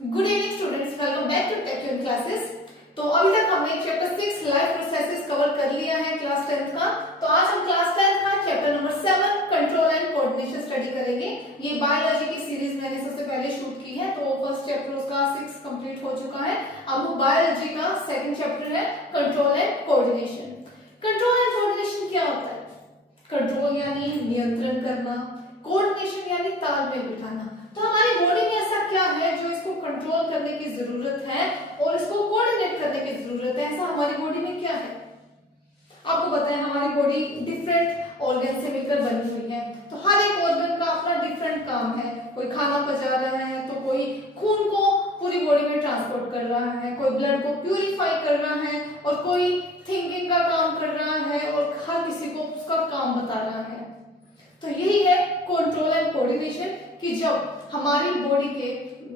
Good evening students, welcome back to tech in classes. तो अभी तक हमने चैप्टर 6 लाइफ प्रोसेसेस कवर कर लिया है क्लास 10th का। तो आज हम क्लास 10th का chapter number 7 control and coordination study करेंगे। ये बायोलॉजी की सीरीज मैंने सबसे पहले शूट की है, तो फर्स्ट चैप्टर उसका 6 कंप्लीट हो चुका है। अब वो बायोलॉजी का सेकंड चैप्टर है control and coordination. Control and coordination क्या होता है? कंट्रोल यानी नियंत्रण करना, कोऑर्डिनेशन यानी तालमेल बिठाना। तो हमारी बॉडी में ऐसा क्या है जो इसको कंट्रोल करने की जरूरत है और इसको कोऑर्डिनेट करने की जरूरत है? ऐसा हमारी बॉडी में क्या है? आपको पता है हमारी बॉडी डिफरेंट ऑर्गन से मिलकर बनी हुई है, तो हर एक ऑर्गन का अपना डिफरेंट काम है। कोई खाना पचा रहा है, तो कोई खून को पूरी बॉडी में ट्रांसपोर्ट कर रहा है, कोई ब्लड को प्यूरिफाई कर रहा है, और कोई थिंकिंग का काम कर रहा है, और हर किसी को उसका काम बता रहा है। तो यही है कंट्रोल एंड कोऑर्डिनेशन, कि जब हमारी बॉडी के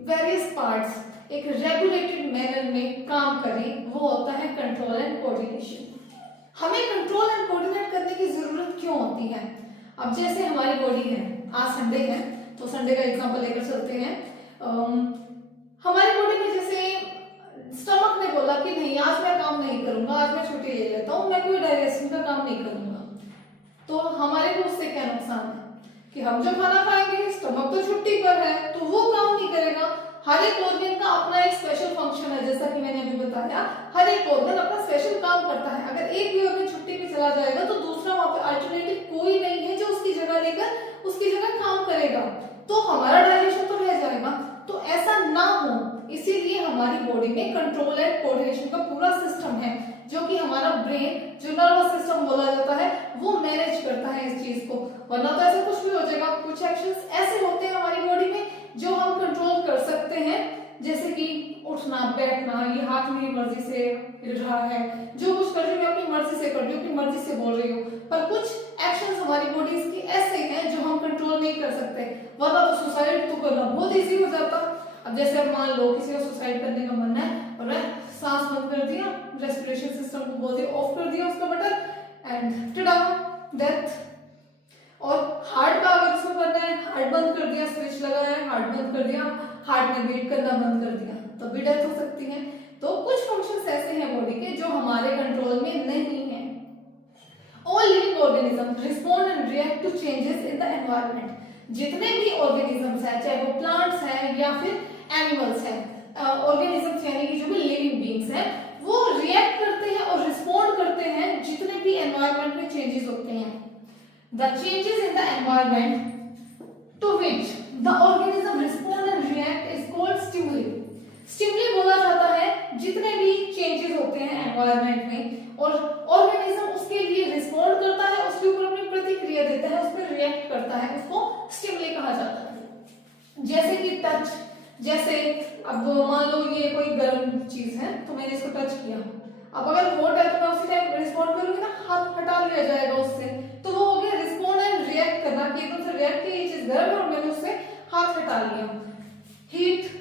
वेरियस पार्ट्स एक रेगुलेटेड मैनर में काम करें, वो होता है कंट्रोल एंड कोऑर्डिनेशन। हमें कंट्रोल एंड कोऑर्डिनेट करने की जरूरत क्यों होती है? अब जैसे हमारी बॉडी है, आज संडे है, तो संडे का एग्जांपल लेकर चलते हैं। हमारी बॉडी में जैसे स्टमक ने बोला कि नहीं, आज मैं काम नहीं करूंगा, आज मैं छुट्टी ले लेता हूँ, मैं कोई डाइजेशन का काम नहीं करूंगा। तो हमारे को उससे क्या नुकसान है कि हम जो खाना खाएंगे, स्टमक तो छुट्टी पर है, तो वो काम नहीं करेगा। हर एक ऑर्गन का अपना एक स्पेशल फंक्शन है, जैसा कि मैंने अभी बताया, हर एक ऑर्गन अपना स्पेशल काम करता है। अगर एक भी ऑर्गन छुट्टी पे चला जाएगा तो दूसरा वहां पे अल्टरनेटिव कोई नहीं है जो उसकी जगह लेकर उसकी जगह काम करेगा, तो हमारा डाइजेशन तो रह जाएगा। तो ऐसा ना हो, इसीलिए हमारी बॉडी में कंट्रोल एंड कोऑर्डिनेशन का पूरा सिस्टम है, जो कि हमारा ब्रेन, जो नर्वस सिस्टम बोला जाता है, वो मैनेज करता है इस चीज को। वरना तो ऐसे कुछ भी हो जाएगा। कुछ एक्शंस ऐसे होते हैं हमारी बॉडी में जो हम कंट्रोल कर सकते हैं, जैसे कि उठना, बैठना, ये हाथ मेरी मर्जी से हिल रहा है, जो कुछ कर रही हूँ मैं अपनी मर्जी से कर रही हूँ, अपनी मर्जी से बोल रही हूँ। पर कुछ एक्शंस हमारी बॉडी की ऐसे हैं जो हम कंट्रोल नहीं कर सकते, वरना तो सुसाइड तो करना बहुत इजी हो जाता। अब जैसे अब मान लो किसी को सुसाइड करने का मन है, और सांस बंद कर दिया, रेस्पिरेशन सिस्टम को बोल दिया, ऑफ कर दिया उसका बटन, एंड टडा, डेथ। और हार्ट का अगर उसको करना है, हार्ट बंद कर दिया, स्विच लगाया है, हार्ट बंद कर दिया, हार्ट ने बीट करना बंद कर दिया, तो भी डेथ हो सकती है। तो कुछ फंक्शंस ऐसे हैं बॉडी के जो हमारे कंट्रोल में नहीं है। All living organism respond and react to changes in the environment. जितने भी ऑर्गेनिजम्स हैं, चाहे वो प्लांट्स हैं या फिर एनिमल्स हैं, ऑर्गेनिजम्स यानी कि जो भी लिविंग बीइंग्स हैं, वो रिएक्ट करते हैं और रिस्पोंड करते हैं जितने भी एनवायरनमेंट में चेंजेस होते हैं। The changes in the environment to which the organism respond and react is called stimuli. Stimuli बोला जाता है जितने भी चेंजेस होते हैं एनवायरनमेंट में, और ऑर्गेनिज्म उसके लिए रिस्पोंड करता है, उसके ऊपर अपनी प्रतिक्रिया देता है, उस पर रिएक्ट करता है, उसको स्टिमुली कहा जाता है। जैसे कि टच, जैसे अब मान लो ये कोई गर्म चीज है, तो मैंने इसको टच किया, अब अगर हॉट है तो मैं उसी टाइम रिस्पॉन्ड करूंगी ना, हाथ हटा लिया जाएगा उससे, तो वो हो गया रिस्पॉन्ड एंड रिएक्ट करना, कि एकदम से रिएक्ट किया, ये चीज गर्म है और मैंने उससे हाथ हटा लिया। हीट,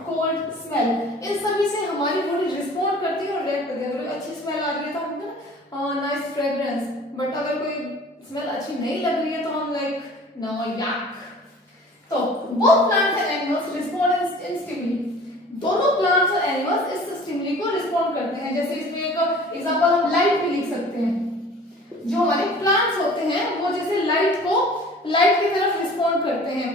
कोल्ड, स्मेल, इन सभी से हमारी बॉडी रिस्पॉन्ड करती है और रिएक्ट करती है। अगर अच्छी स्मेल आ रही है तो हम कहते हैं नाइस फ्रेग्रेंस, बट अगर कोई स्मेल अच्छी नहीं लग रही है तो हम लाइक नो याक। तो both plants and animals respond in stimuli। दोनों प्लांट्स और एनिमल्स इस स्टिमुली को रिस्पॉन्ड करते हैं। जैसे इसमें एक एग्जांपल हम लाइट भी लिख सकते हैं। जो हमारे प्लांट्स होते हैं वो जैसे लाइट की तरफ रिस्पॉन्ड करते हैं।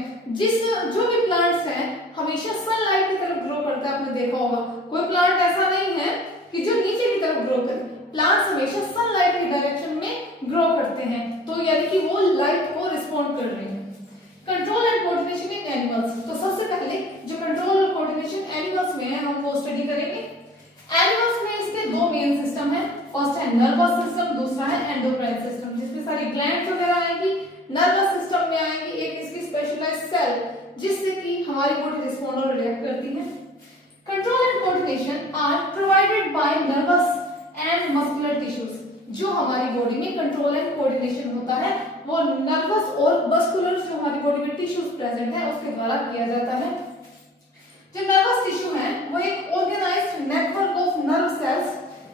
जो भी प्लांट्स हैं हमेशा सनलाइट की तरफ ग्रो करता है, आपने देखा होगा। कोई प्लांट ऐसा नहीं है कि जो नीचे की तरफ ग्रो करे, प्लांट्स हमेशा सनलाइट की डायरेक्शन में ग्रो करते हैं, तो यानी कि वो लाइट को रिस्पॉन्ड कर रहे हैं। Control and coordination in animals. तो सबसे पहले जो कंट्रोल और कोऑर्डिनेशन एनिमल्स में है हम वो स्टडी करेंगे। एनिमल्स में इसके दो मेन सिस्टम है, फर्स्ट है नर्वस सिस्टम, दूसरा है एंडोक्राइन सिस्टम, जिसमें सारी ग्लैंड्स वगैरह आएंगी। नर्वस सिस्टम में आएंगी एक इसकी स्पेशलाइज्ड सेल, जिससे कि हमारी बॉडी रिस्पॉन्ड और रिएक्ट करती है। Control and coordination are provided by nervous and muscular tissues. जो हमारी बॉडी में कंट्रोल एंड कोऑर्डिनेशन होता है वो नर्वस और मस्कुलर जो हमारी बॉडी में टिश्यूज प्रेजेंट है उसके द्वारा किया जाता है। जो नर्वस टिश्यू है वो एक organised network of nerve cells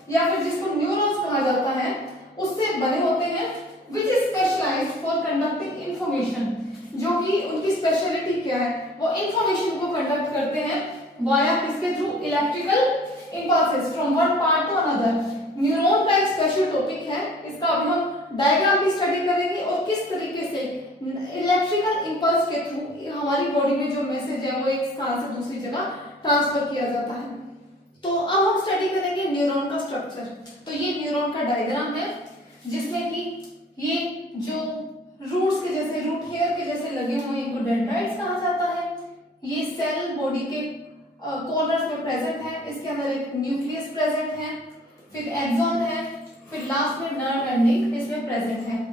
या फिर जिसको न्यूरॉन्स कहा जाता है उससे बने होते हैं, which is specialised for conducting information. जो कि उनकी स्पेशलिटी क्या है, वो इंफॉर्मेशन को कंडक्ट करते हैं वाया किसके through, electrical impulses from one part two another. Neuron का एक स्पेशल टॉपिक है, इसका अभी हम डायग्राम भी स्टडी करेंगे और किस तरीके से इलेक्ट्रिकल इंपल्स के थ्रू हमारी बॉडी में जो मैसेज है वो एक स्थान से दूसरी जगह ट्रांसफर किया जाता है। तो अब हम स्टडी करेंगे न्यूरॉन का स्ट्रक्चर। तो ये न्यूरॉन का डायग्राम है जिसमें कि ये जो रूट्स के जैसे, रूट हेयर के जैसे लगे हुए इनको डेंड्राइट्स कहा जाता है। ये सेल बॉडी के कॉर्नर्स में प्रेजेंट है, इसके अंदर एक न्यूक्लियस प्रेजेंट है, फिर एक्सॉन है, फिर लास्ट में नर्व एंडिंग इसमें प्रेजेंट है।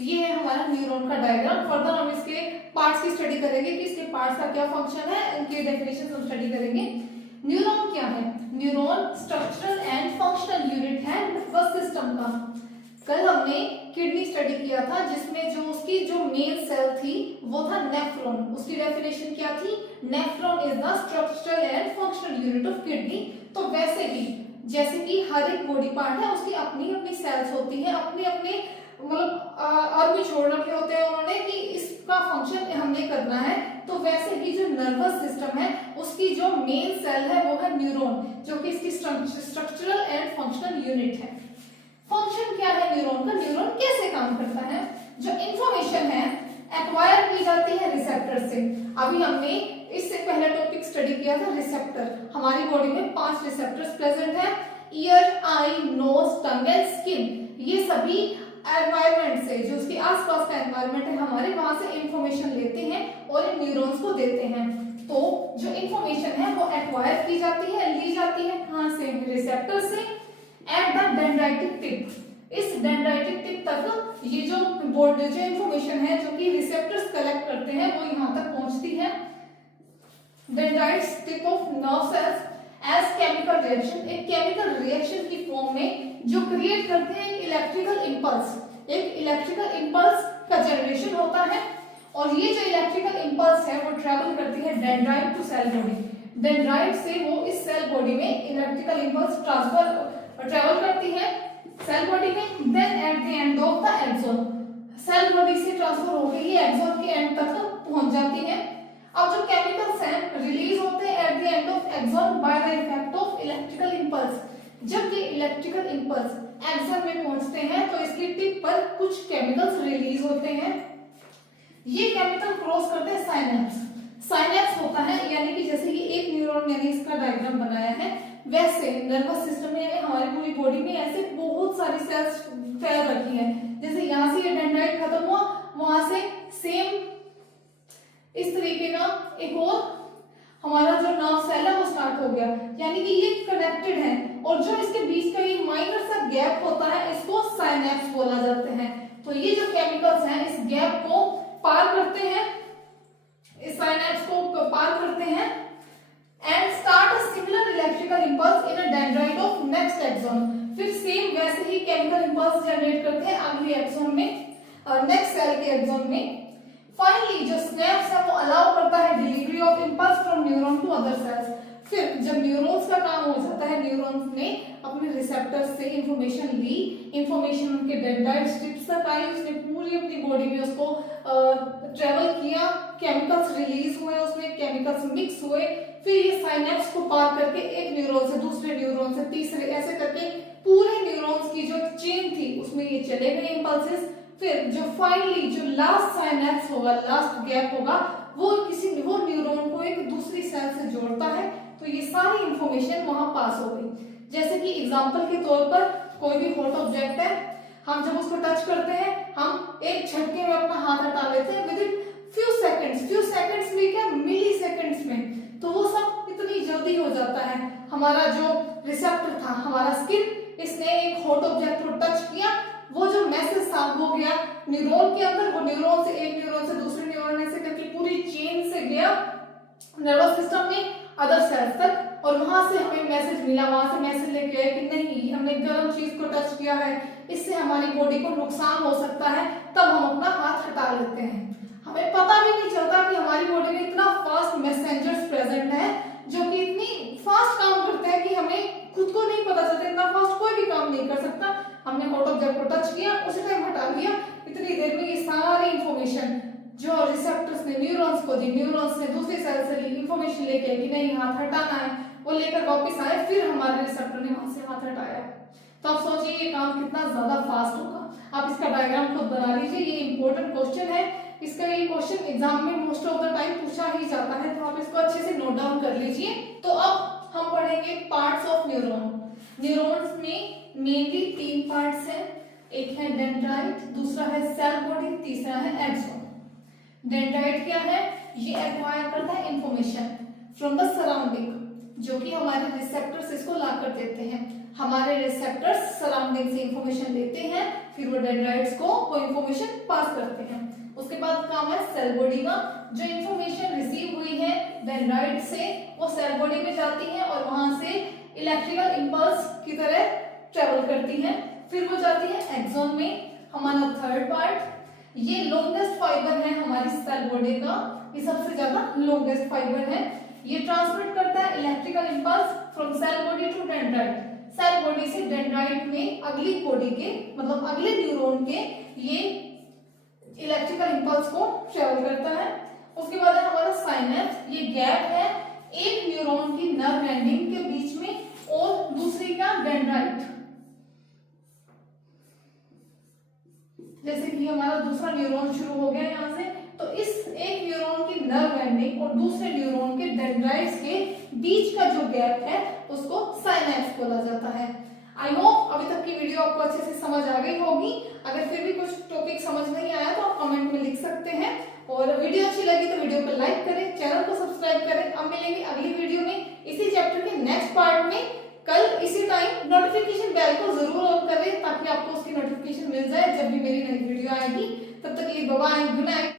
ये है हमारा न्यूरॉन का डायग्राम। फर्दर हम इसके पार्ट्स की स्टडी करेंगे कि इसके पार्ट्स का क्या फंक्शन है, इनके डेफिनेशन हम स्टडी करेंगे। न्यूरॉन क्या है? Neuron structural and functional unit है नर्वस सिस्टम का। कल हमने किडनी स्टडी किया था जिसमें जो उसकी जो मेन सेल थी वो था नेफ्रॉन। उसकी डेफिनेशन क्या थी? Nephron is the structural and functional unit of kidney. तो वैसे भी जैसे कि हर एक बॉडी पार्ट है उसकी अपनी अपनी सेल्स होती है, अपने अपने मतलब अर्थ में छोड़ रखे होते हैं उन्होंने कि इसका फंक्शन हमने करना है। तो वैसे ही जो नर्वस सिस्टम है उसकी जो मेन सेल है वो है न्यूरॉन, जो कि इसकी स्ट्रक्चरल एंड फंक्शनल यूनिट है। फंक्शन क्या है न्यूरॉन का? न्यूरॉन कैसे काम करता है? जो इंफॉर्मेशन है एक्वायर की जाती है रिसेप्टर से। अभी हमने इससे पहले टॉपिक स्टडी किया था रिसेप्टर। हमारी बॉडी में 5 रिसेप्टर्स प्रेजेंट है, ear, eye, nose, tongue and skin. ये सभी एनवायरनमेंट से, जो उसके आसपास का एनवायरनमेंट है हमारे, वहां से इंफॉर्मेशन लेते हैं और इन न्यूरॉन्स को देते हैं। तो जो इंफॉर्मेशन है वो एक्वायर की जाती है, ली जाती है कहां से? रिसेप्टर से, एट द डेंड्राइटिक टिप। इस डेंड्राइटिक टिप तक ये जो इंफॉर्मेशन है जो कि रिसेप्टर्स कलेक्ट करते हैं वो यहां तक पहुंचती है। Dendrites tip of nerve cells as chemical reaction, एक केमिकल रिएक्शन की फॉर्म में जो क्रिएट करते हैं एक इलेक्ट्रिकल इंपल्स। एक इलेक्ट्रिकल इंपल्स का जनरेशन होता है और ये जो इलेक्ट्रिकल इंपल्स है वो ट्रेवल करती है dendrite to cell body. Dendrite से वो इस सेल बॉडी में इलेक्ट्रिकल इंपल्स ट्रेवल करती है सेल बॉडी में। Then at the end of the axon, cell body से ट्रांसफर होकर ये एक्सॉन के एंड तक पहुंच जाती है। अब जो केमिकल्स हैं रिलीज होते हैं at the end of axon by the effect of electrical impulse. जब ये इलेक्ट्रिकल इंपल्स एक्सॉन में पहुंचते हैं तो इसकी टिप पर कुछ केमिकल्स रिलीज होते हैं। ये केमिकल क्रॉस करते हैं साइनेप्स। साइनेप्स होता है यानी कि जैसे कि एक न्यूरॉन मैंने इसका डायग्राम बनाया है, वैसे नर्वस सिस्टम में हमारी पूरी बॉडी में ऐसे बहुत सारी सेल्स फैल रखी है। जैसे यहाँ से ये डेंड्राइट खत्म हुआ, वहां से सेम इस तरीके का एक और हमारा जो नर्व सेल है वो स्टार्ट हो गया, यानी कि ये कनेक्टेड है। और जो इसके बीच का ये माइनर सा गैप होता है इसको साइनेप्स बोला जाते हैं। तो ये जो केमिकल्स हैं इस गैप को पार करते हैं, इस साइनेप्स को पार करते हैं and start a similar electrical impulse in a dendrite of next axon. फिर सेम वैसे ही केमिकल इंपल्स जनरेट करते हैं अगले एक्सॉन में, नेक्स्ट सेल के एक्सॉन में। फाइनली जो सिनेप्स है वो अलाउ करता है delivery of impulse from neuron to other cells. फिर जब न्यूरॉन्स का काम हो जाता है, न्यूरॉन्स ने अपने रिसेप्टर्स से इंफॉर्मेशन ली, इंफॉर्मेशन उनके डेंड्राइट स्ट्रिप्स तक आई, उसने पूरी अपनी बॉडी में उसको ट्रेवल किया, केमिकल्स रिलीज हुए, उसमें केमिकल्स मिक्स हुए, फिर ये साइनेप्स को पार करके एक न्यूरॉन से दूसरे न्यूरॉन से तीसरे, ऐसे करके पूरे न्यूरॉन्स की जो चेन थी उसमें ये चले गए इंपल्सेस। फिर जो फाइनली जो लास्ट साइनेप्स होगा, लास्ट गैप होगा, वो न्यूरॉन को एक दूसरी सेल से जोड़ता है। तो ये सारी इंफॉर्मेशन वहां पास हो गई। जैसे कि एग्जांपल के तौर पर कोई भी हॉट ऑब्जेक्ट है, हम जब उसको टच करते हैं हम एक झटके में अपना हाथ हटा लेते हैं विद इन फ्यू सेकंड्स में, क्या मिली सेकंड्स में। तो वो सब इतनी जल्दी हो जाता है। हमारा जो रिसेप्टर था, हमारा स्किन, इसने एक हॉट ऑब्जेक्ट को टच किया, वो जो मैसेज था वो गया न्यूरॉन के अंदर, वो न्यूरॉन से एक न्यूरॉन से दूसरे न्यूरॉन ऐसे करके पूरी चेन से गया नर्वस सिस्टम में अदर सेल्स तक, और वहां से हमें मैसेज मिला, वहां से मैसेज लेके आया कि नहीं हमने गर्म चीज को टच किया है, इससे हमारी बॉडी को नुकसान हो सकता है, तब हम अपना हाथ हटा लेते हैं। हमें पता भी नहीं चलता कि हमारी बॉडी में इतना फास्ट मैसेंजर्स प्रेजेंट है जो कि इतनी फास्ट काम करते हैं कि हमें खुद को नहीं पता चलता, इतना फास्ट कोई भी काम नहीं कर सकता। हमने हॉट ऑब्जेक्ट को टच किया, उसी टाइम हटा लिया, इतनी देर में ये सारी इंफॉर्मेशन जो रिसेप्टर्स ने न्यूरॉन्स को दी, न्यूरॉन्स ने दूसरी सेल से ली, इंफॉर्मेशन लेके किया कि नहीं हाथ हटाना है, वो लेकर वापस आए, फिर हमारे रिसेप्टर ने वहां से हाथ हटाया। तो आप सोचिए ये काम कितना ज्यादा फास्ट होगा। आप इसका डायग्राम खुद बना लीजिए, ये इंपॉर्टेंट क्वेश्चन है, इसका ये क्वेश्चन एग्जाम में मोस्ट ऑफ द टाइम पूछा ही जाता है, तो आप इसको अच्छे से नोट डाउन कर लीजिए। तो अब हम पढ़ेंगे पार्ट्स ऑफ न्यूरॉन। न्यूरॉन्स में मेनली 3 पार्ट्स हैं, एक है डेंड्राइट, दूसरा है सेल बॉडी, तीसरा है एक्सॉन। डेंड्राइट क्या है? ये एक्वायर करता है इंफॉर्मेशन फ्रॉम द सराउंडिंग, जो कि हमारे रिसेप्टर्स इसको ला कर देते हैं। हमारे रिसेप्टर्स सराउंडिंग से इंफॉर्मेशन लेते हैं, फिर वो डेंड्राइट्स को वो इंफॉर्मेशन पास करते हैं। उसके बाद काम है सेल बॉडी का, जो इंफॉर्मेशन रिसीव हुई है डेंड्राइट से वो सेल बॉडी में जाती है और वहां से इलेक्ट्रिकल इंपल्स की तरह ट्रेवल करती है, फिर वो जाती है एक्सॉन में, हमारा थर्ड पार्ट। ये लॉन्गेस्ट फाइबर है हमारी सेल बॉडी का, ये सबसे ज्यादा लॉन्गेस्ट फाइबर है। ये ट्रांसमिट करता है electrical impulse from cell body to dendrite, cell body से डेंड्राइट में अगली बॉडी के मतलब अगले न्यूरॉन के ये इलेक्ट्रिकल इंपल्स को ट्रेवल करता है। उसके बाद है हमारा साइनेप्स, ये गैप है एक न्यूरॉन की नर्व एंडिंग के बीच में और दूसरी का डेंड्राइट। जैसे कि हमारा दूसरा न्यूरॉन शुरू हो गया यहाँ से, तो इस एक न्यूरॉन की नर्व एंडिंग और दूसरे न्यूरॉन के डेंड्राइट्स के बीच का जो गैप है उसको साइनेप्स बोला जाता है। आई होप अभी तक की वीडियो आपको अच्छे से समझ आ गई होगी। अगर फिर भी कुछ टॉपिक समझ नहीं आया तो आप कमेंट में लिख सकते हैं, और वीडियो अच्छी लगी तो वीडियो को लाइक करें, चैनल को सब्सक्राइब करें। अब मिलेंगे अगली वीडियो में इसी चैप्टर के नेक्स्ट पार्ट में कल इसी टाइम। नोटिफिकेशन बेल को जरूर ऑन करें ताकि आपको उसकी नोटिफिकेशन मिल जाए जब भी मेरी नई वीडियो आएगी। तब तक के लिए बाय बाय, गुड नाइट।